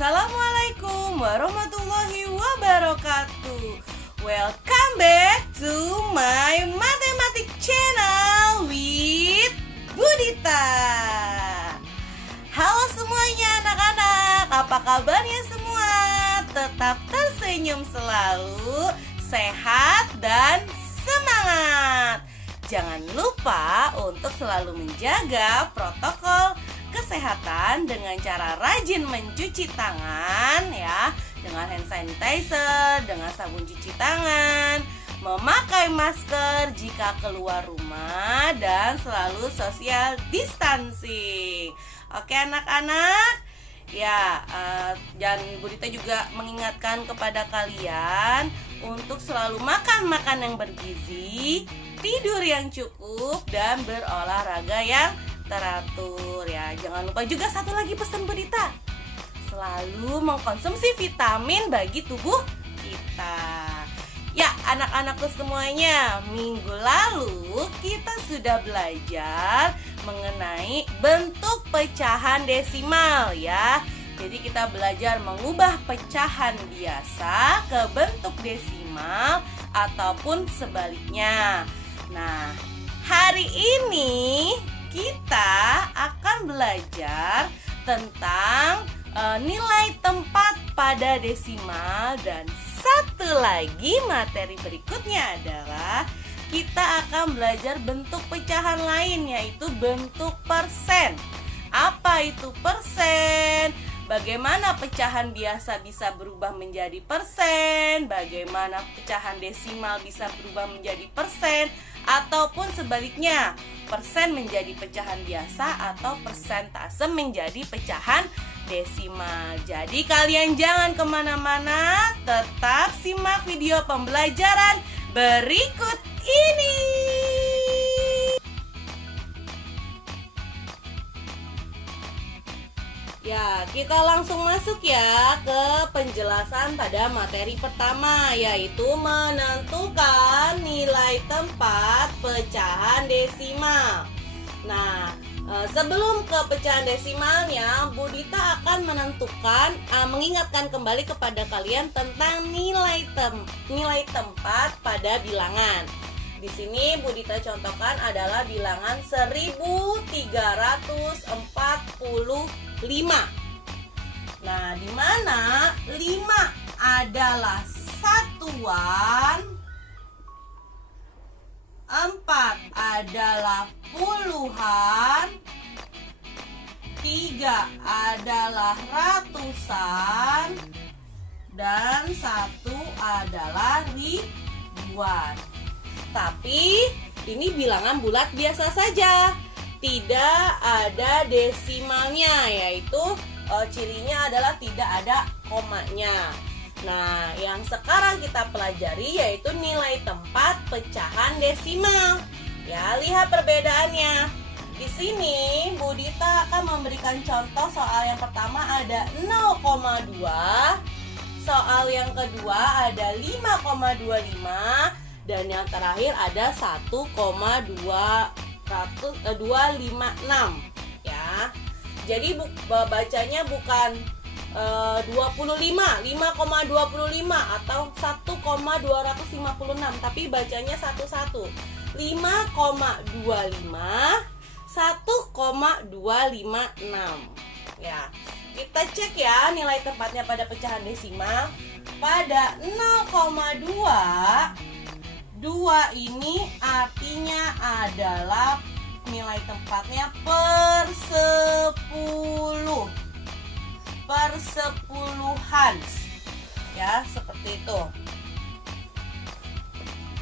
Assalamualaikum warahmatullahi wabarakatuh. Welcome back to my mathematic channel with Budita. Halo semuanya anak-anak, apa kabarnya semua? Tetap tersenyum selalu, sehat dan semangat. Jangan lupa untuk selalu menjaga protokol kesehatan dengan cara rajin mencuci tangan ya, dengan hand sanitizer, dengan sabun cuci tangan, memakai masker jika keluar rumah, dan selalu social distancing. Oke anak-anak, ya dan Budita juga mengingatkan kepada kalian untuk selalu makan yang bergizi, tidur yang cukup, dan berolahraga yang teratur ya. Jangan lupa juga satu lagi pesan Budita, selalu mengkonsumsi vitamin bagi tubuh kita. Ya anak-anakku semuanya, minggu lalu kita sudah belajar mengenai bentuk pecahan desimal ya. Jadi kita belajar mengubah pecahan biasa ke bentuk desimal ataupun sebaliknya. Nah, hari ini kita akan belajar tentang nilai tempat pada desimal, dan satu lagi materi berikutnya adalah kita akan belajar bentuk pecahan lain, yaitu bentuk persen. Apa itu persen? Bagaimana pecahan biasa bisa berubah menjadi persen? Bagaimana pecahan desimal bisa berubah menjadi persen? Ataupun sebaliknya, persen menjadi pecahan biasa atau persentase menjadi pecahan desimal. Jadi kalian jangan kemana-mana, tetap simak video pembelajaran berikut ini. Ya, kita langsung masuk ya ke penjelasan pada materi pertama, yaitu menentukan nilai tempat pecahan desimal. Nah, sebelum ke pecahan desimalnya, Budita akan mengingatkan kembali kepada kalian tentang nilai tempat pada bilangan. Di sini Budita contohkan adalah bilangan 1345. Nah, di mana 5 adalah satuan, 4 adalah puluhan, 3 adalah ratusan, dan 1 adalah ribuan. Tapi ini bilangan bulat biasa saja, tidak ada desimalnya, yaitu cirinya adalah tidak ada komanya. Nah, yang sekarang kita pelajari yaitu nilai tempat pecahan desimal. Ya, lihat perbedaannya. Di sini Budita akan memberikan contoh. Soal yang pertama ada 0,2, soal yang kedua ada 5,25, dan yang terakhir ada 1,256 ya. Jadi bacanya bukan 5,25 atau 1,256, tapi bacanya satu-satu. 5,25, 1,256 ya. Kita cek ya nilai tempatnya pada pecahan desimal. Pada 0,2, 2 ini artinya adalah nilai tempatnya per 10, per sepuluhan ya, seperti itu.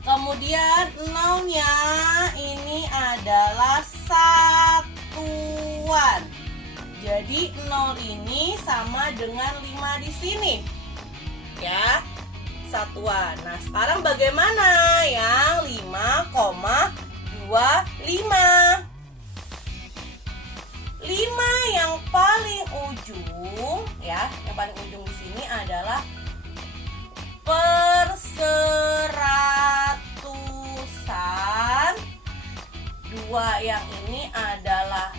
Kemudian 0-nya ini adalah satuan. Jadi 0 ini sama dengan 5 di sini ya, satuan. Nah, sekarang bagaimana yang 5,25? 5 yang paling ujung ya, yang paling ujung di sini adalah per seratusan. 2 yang ini adalah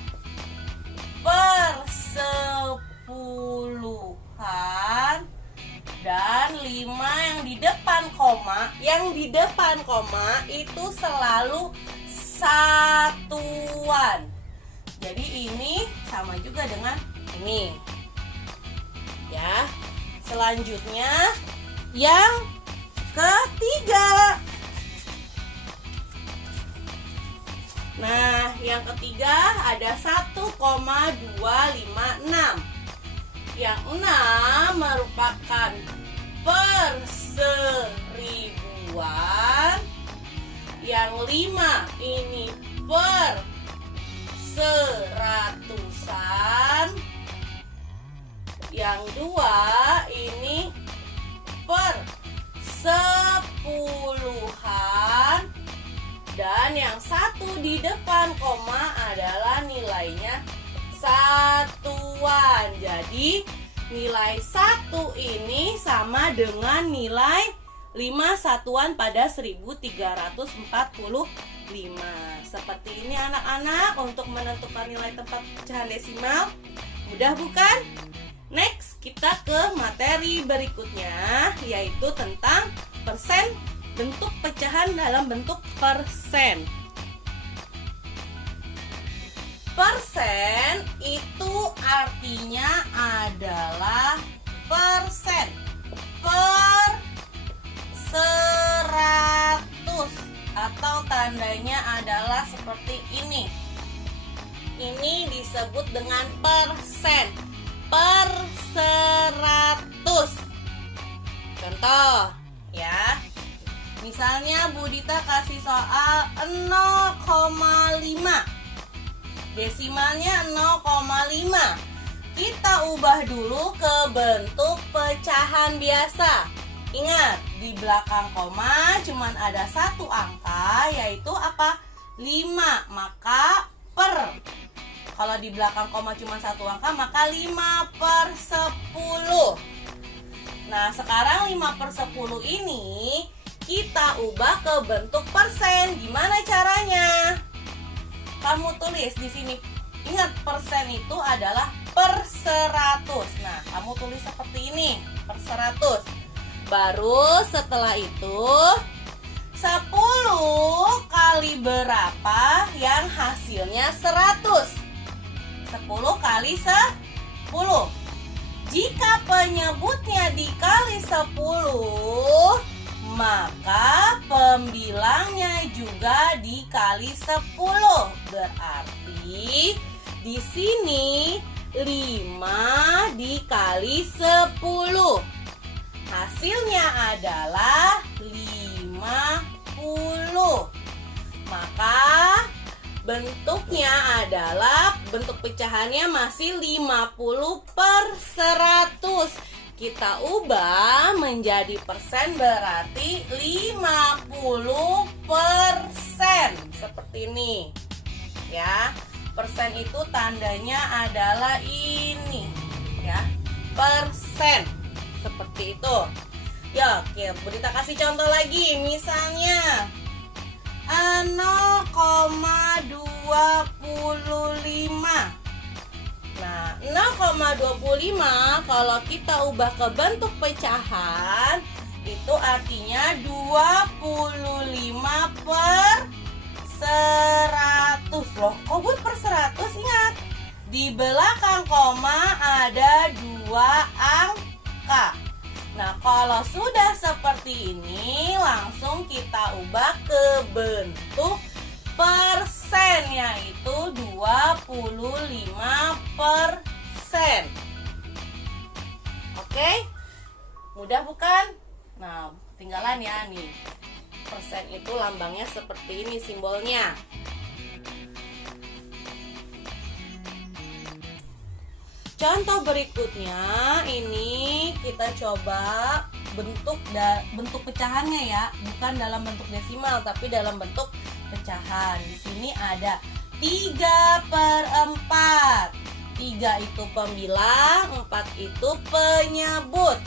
per sepuluhan. puluhan, dan 5 yang di depan koma. Yang di depan koma itu selalu satuan. Jadi ini sama juga dengan ini. Ya. Selanjutnya yang ketiga. Nah, yang ketiga ada 1,256. Yang 6 merupakan perseribuan. Yang 5 ini perseratusan. Yang 2 ini persepuluhan. Dan yang 1 di depan koma adalah nilainya satuan. Jadi nilai 1 ini sama dengan nilai 5 satuan pada 1345. Seperti ini anak-anak untuk menentukan nilai tempat pecahan desimal. Mudah bukan? Next, kita ke materi berikutnya, yaitu tentang persen, bentuk pecahan dalam bentuk persen. Persen itu artinya adalah persen per 100, atau tandanya adalah seperti ini. Ini disebut dengan persen per 100. Contoh ya, misalnya Budita kasih soal 0,5, desimalnya 0,5. Kita ubah dulu ke bentuk pecahan biasa. Ingat, di belakang koma cuman ada satu angka, yaitu apa? 5, maka per. Kalau di belakang koma cuma satu angka, maka 5/10. Nah, sekarang 5/10 ini kita ubah ke bentuk persen. Gimana caranya? Kamu tulis di sini. Ingat, persen itu adalah per 100. Nah, kamu tulis seperti ini, per 100. Baru setelah itu 10 kali berapa yang hasilnya 100? 10 kali 10. Jika penyebutnya dikali 10, maka pembilangnya juga dikali 10. Berarti di sini 5 dikali 10. Hasilnya adalah 50. Maka bentuknya adalah, bentuk pecahannya masih 50/100. Kita ubah menjadi persen, berarti 50%. Seperti ini ya. Persen itu tandanya adalah ini ya, persen. Seperti itu. Ya, oke, Budita kasih contoh lagi. Misalnya 0,25. Nah, 0,25 kalau kita ubah ke bentuk pecahan, itu artinya 25/100. Loh, kok Bud per 100? Ingat, di belakang koma ada 2 angka. Nah, kalau sudah seperti ini, langsung kita ubah ke bentuk persen, yaitu 25%. Oke? Mudah bukan? Nah, tinggalan ya nih. Persen itu lambangnya seperti ini simbolnya. Contoh berikutnya, ini kita coba bentuk pecahannya ya, bukan dalam bentuk desimal tapi dalam bentuk pecahan. Di sini ada 3/4. 3 itu pembilang, 4 itu penyebut.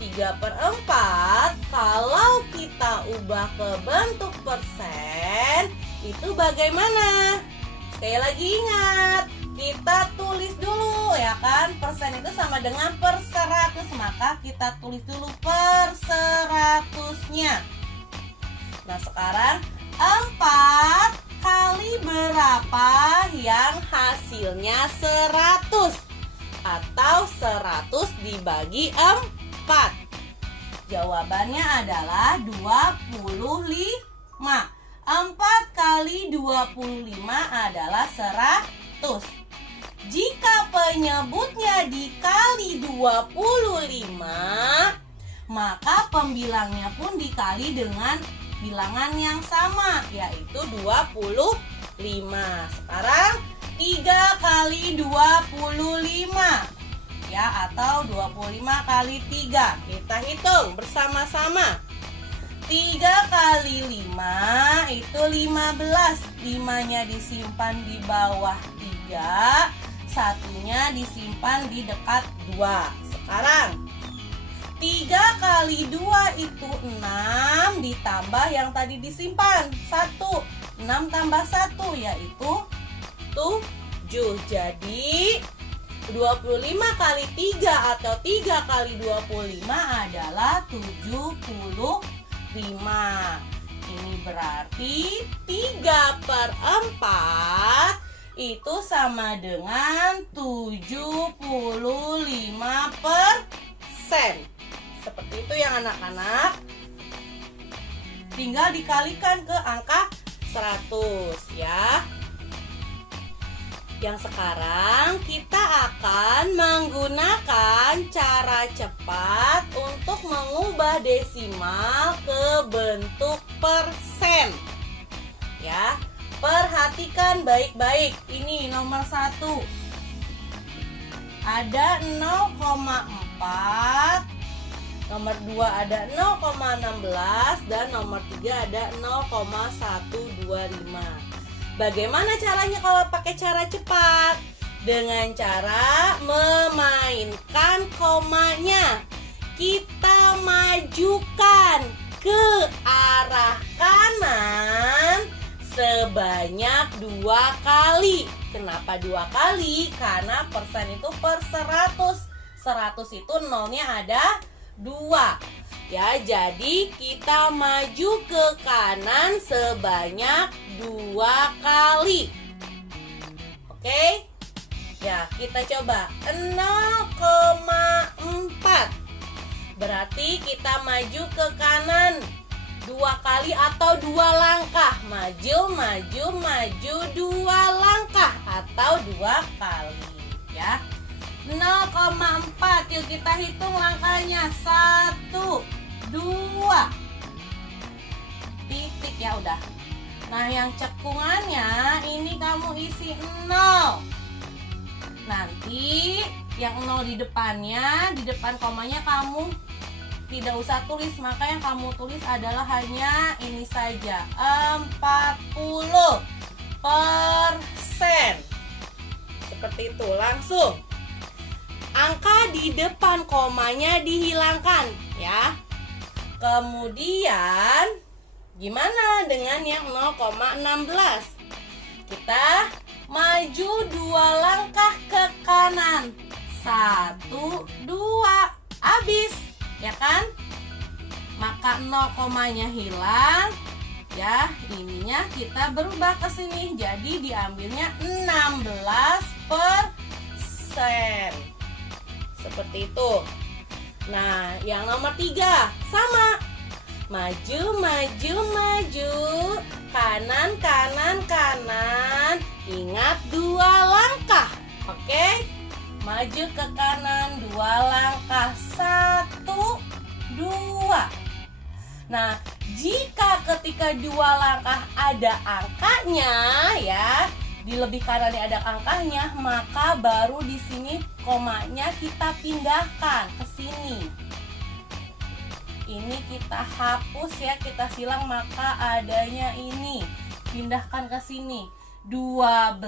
3/4 kalau kita ubah ke bentuk persen, itu bagaimana? Sekali lagi ingat, kita tulis dulu ya kan, kan persen itu sama dengan per 100, maka kita tulis dulu per 100-nya. Nah sekarang 4 kali berapa yang hasilnya 100? Atau 100 dibagi 4. Jawabannya adalah 25. 4 kali 25 adalah 100. Jika penyebutnya dikali 25, maka pembilangnya pun dikali dengan bilangan yang sama, yaitu 25. Sekarang 3 kali 25 ya, atau 25 kali 3. Kita hitung bersama-sama. 3 kali 5 itu 15. 5-nya disimpan di bawah 3, satunya disimpan di dekat 2. Sekarang 3 kali 2 itu 6, ditambah yang tadi disimpan 1. 6 tambah 1 yaitu 7. Jadi 25 kali 3 atau 3 kali 25 adalah 75. Ini berarti 3/4 itu sama dengan 75%. Seperti itu ya anak-anak. Tinggal dikalikan ke angka 100 ya. Yang sekarang kita akan menggunakan cara cepat untuk mengubah desimal ke bentuk persen. Ya, perhatikan baik-baik. Ini nomor 1. Ada 0,4. Nomor 2 ada 0,16 dan nomor 3 ada 0,125. Bagaimana caranya kalau pakai cara cepat? Dengan cara memainkan komanya. Kita majukan ke arah kanan sebanyak 2 kali. Kenapa 2 kali? Karena persen itu per 100. 100 itu nolnya ada 2. Ya, jadi kita maju ke kanan sebanyak 2 kali. Oke? Ya, kita coba 0,4. Berarti kita maju ke kanan 2 kali atau 2 langkah. Maju, maju, maju 2 langkah atau 2 kali. Ya. 0,4. Yuk kita hitung langkahnya. 1, 2. Titik ya udah. Nah yang cekungannya ini kamu isi 0. Nanti yang 0 di depannya, di depan komanya kamu tidak usah tulis. Maka yang kamu tulis adalah hanya ini saja, 40%. Seperti itu, langsung angka di depan komanya dihilangkan ya. Kemudian gimana dengan yang 0,16? Kita maju 2 langkah ke kanan. 1, 2, habis ya kan? Maka 0 komanya hilang. Ya, ininya kita berubah ke sini. Jadi diambilnya 16%. Seperti itu. Nah, yang nomor 3 sama. Maju, maju, maju. Kanan, kanan, kanan. Ingat 2 langkah. Oke? Maju ke kanan 2 langkah. 1, 2. Nah, jika ketika 2 langkah ada angkanya ya, di lebih kanan ada angkanya, maka baru di sini komanya kita pindahkan ke sini. Ini kita hapus ya, kita silang, maka adanya ini pindahkan ke sini. 12.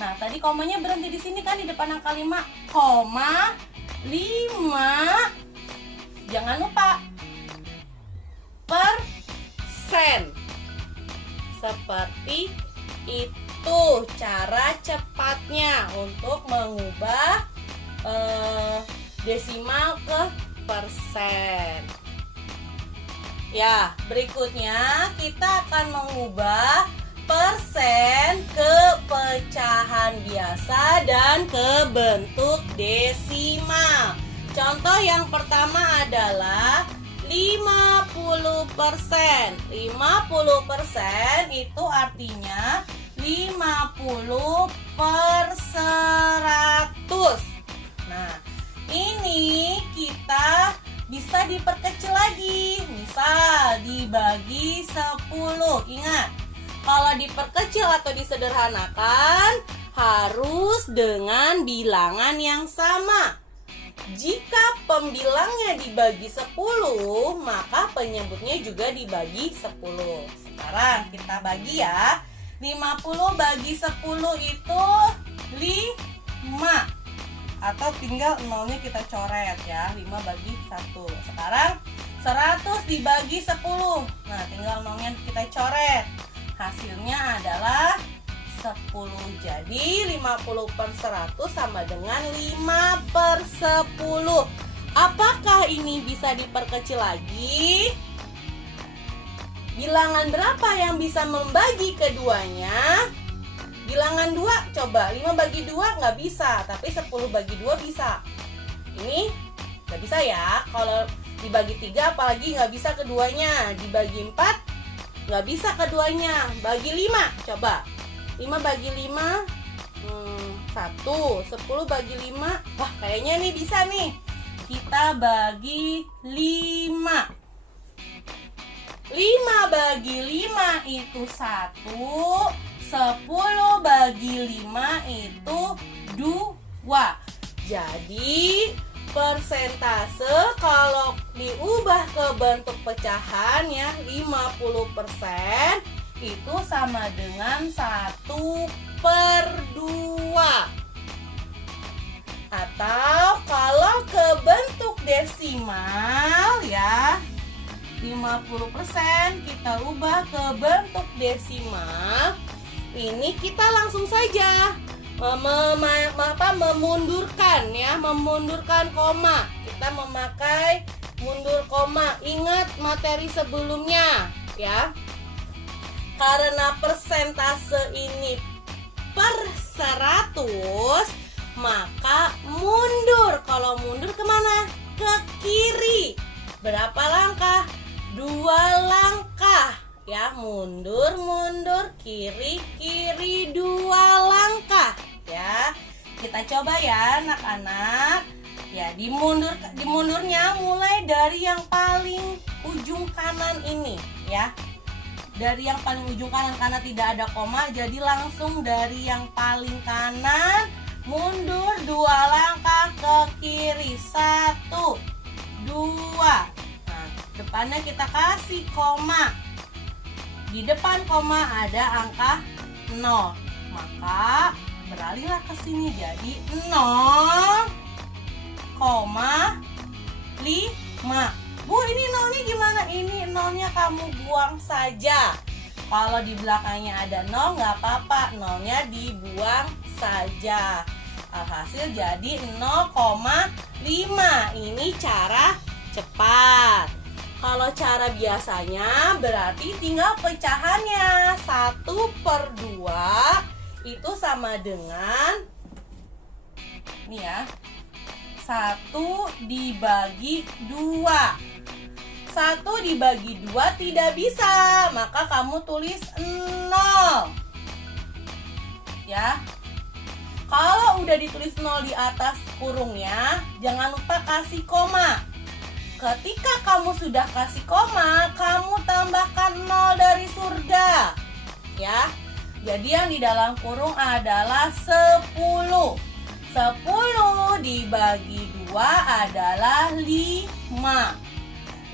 Nah, tadi komanya berhenti di sini kan, di depan angka 5, koma 5. Jangan lupa persen. Seperti Itu cara cepatnya untuk mengubah desimal ke persen. Ya, berikutnya kita akan mengubah persen ke pecahan biasa dan ke bentuk desimal. Contoh yang pertama adalah 50%. 50% itu artinya 50 per 100. Nah, ini kita bisa diperkecil lagi. Misal dibagi 10. Ingat, kalau diperkecil atau disederhanakan harus dengan bilangan yang sama. Jika pembilangnya dibagi 10, maka penyebutnya juga dibagi 10. Sekarang kita bagi ya. 50 bagi 10 itu 5. Atau tinggal nolnya kita coret ya. 5 bagi 1. Sekarang 100 dibagi 10. Nah, tinggal nolnya kita coret. Hasilnya adalah 10. Jadi 50 per 100 sama dengan 5 per 10. Apakah ini bisa diperkecil lagi? Bilangan berapa yang bisa membagi keduanya? Bilangan 2, coba 5 bagi 2 nggak bisa, tapi 10 bagi 2 bisa. Ini nggak bisa ya. Kalau dibagi 3 apalagi nggak bisa keduanya. Dibagi 4 nggak bisa keduanya. Bagi 5, coba 5 bagi 5 1. 10 bagi 5, wah kayaknya nih bisa nih. Kita bagi 5. 5 bagi 5 itu 1. 10 bagi 5 itu 2. Jadi persentase kalau diubah ke bentuk pecahan ya 50% itu sama dengan 1/2. Atau kalau ke bentuk desimal ya 50% kita ubah ke bentuk desimal. Ini kita langsung saja memundurkan koma. Kita memakai mundur koma. Ingat materi sebelumnya ya. Karena persentase ini per 100, maka mundur. Kalau mundur kemana? Ke kiri. Berapa langkah? 2 langkah. Ya, mundur, kiri, 2 langkah. Ya, kita coba ya anak-anak. Ya, dimundurnya mulai dari yang paling ujung kanan ini ya. Dari yang paling ujung kanan karena tidak ada koma, jadi langsung dari yang paling kanan mundur 2 langkah ke kiri. 1, 2. Nah, depannya kita kasih koma. Di depan koma ada angka 0. Maka beralihlah ke sini jadi 0,5. Bu, ini nolnya gimana? Ini nolnya kamu buang saja. Kalau di belakangnya ada 0 nggak apa-apa, nolnya dibuang saja. Alhasil jadi 0,5. Ini cara cepat. Kalau cara biasanya berarti tinggal pecahannya. 1/2 itu sama dengan ini ya, 1 dibagi 2. 1 dibagi 2 tidak bisa, maka kamu tulis 0 ya. Kalau udah ditulis 0 di atas kurungnya, jangan lupa kasih koma. Ketika kamu sudah kasih koma, kamu tambahkan 0 dari surga ya. Jadi yang di dalam kurung adalah 10. 10 dibagi 2 adalah 5.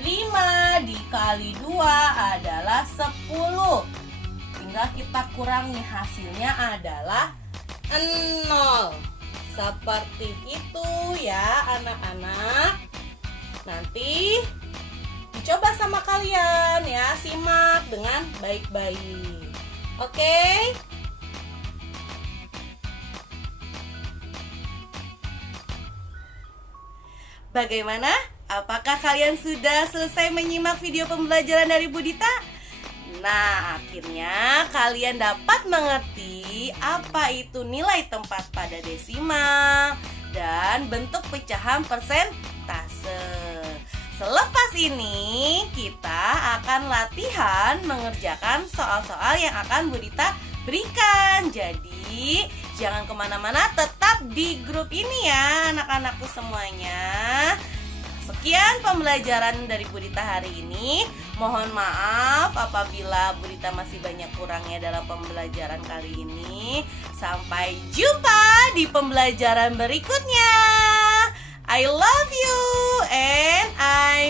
5 dikali 2 adalah 10. Tinggal kita kurangi, hasilnya adalah 0. Seperti itu ya anak-anak. Nanti dicoba sama kalian ya, simak dengan baik-baik. Oke? Bagaimana? Apakah kalian sudah selesai menyimak video pembelajaran dari Bu Dita? Nah, akhirnya kalian dapat mengerti apa itu nilai tempat pada desimal dan bentuk pecahan persentase. Selepas ini, kita akan latihan mengerjakan soal-soal yang akan Bu Dita berikan. Jadi, jangan kemana-mana, tetap di grup ini ya anak-anakku semuanya. Sekian pembelajaran dari Bu Dita hari ini. Mohon maaf apabila Bu Dita masih banyak kurangnya dalam pembelajaran kali ini. Sampai jumpa di pembelajaran berikutnya. I love you and I